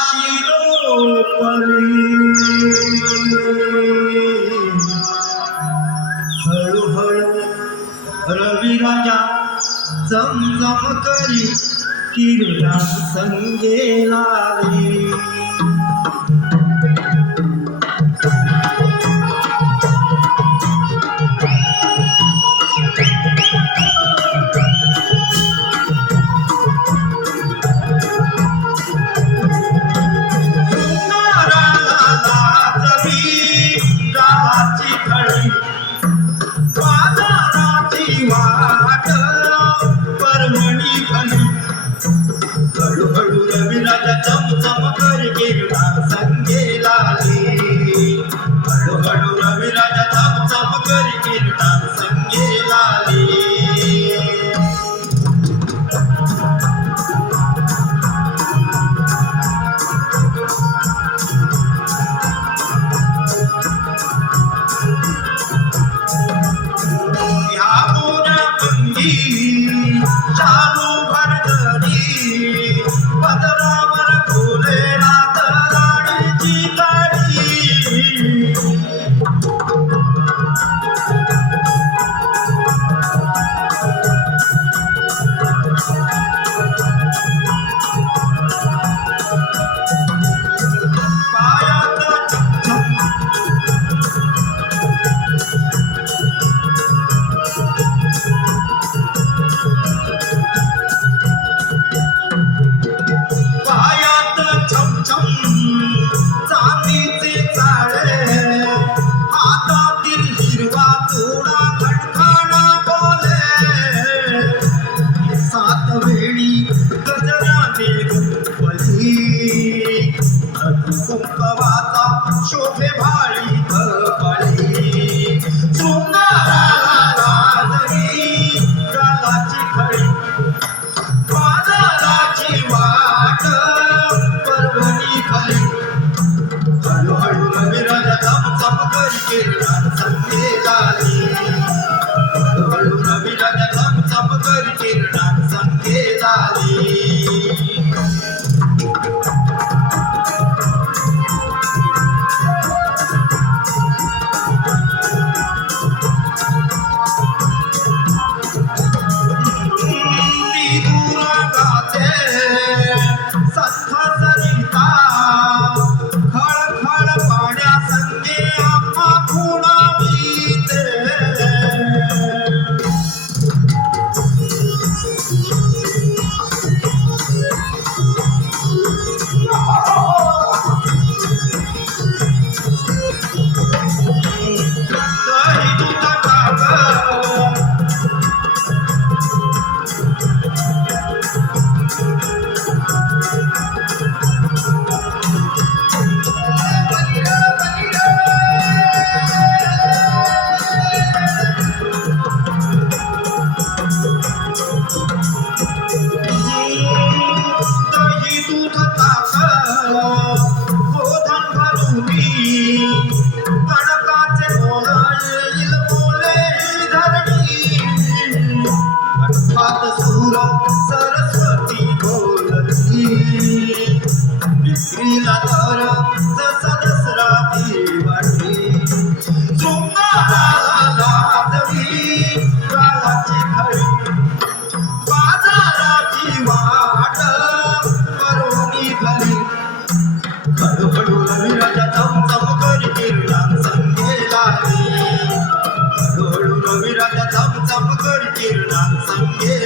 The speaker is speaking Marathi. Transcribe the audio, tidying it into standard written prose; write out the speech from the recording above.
शिरोपरी हळूहळू रविराजा चमचम करी किरणा संगे लागे हळूहळू रविराजा चमचम करी किरणा संगे लागे हळूहळू रविराजा चमचम करी किरणा संगे लागे ह्या मोऱ्या अंगी चालू भरदरी पदरावर फुले रात राणीची काळी पायात छमछम चांदीचे चाळे हातातील हिरवा चुडा खटखाना बोले सात वेळी गजराने गुंफली कुंकवाचा शोभे भाळी फळी शृंगाराला लाजली गालाची खळी बाजाराची वाट हळूहळू रविराजा चमचम करी किरणा संगे लागे हळूहळू रविराजा चमचम करी किरणा संगे लागे सरस्वती बोलती विक्रीला तर जसा दसरा दिवाळी शृंगाराला लाजली गालाची खळी बाजाराची वाट करून निघाली हळूहळू रविराजा चमचम करी किरणा संगे लागे हळूहळू रविराजा चमचम करी किरणा संगे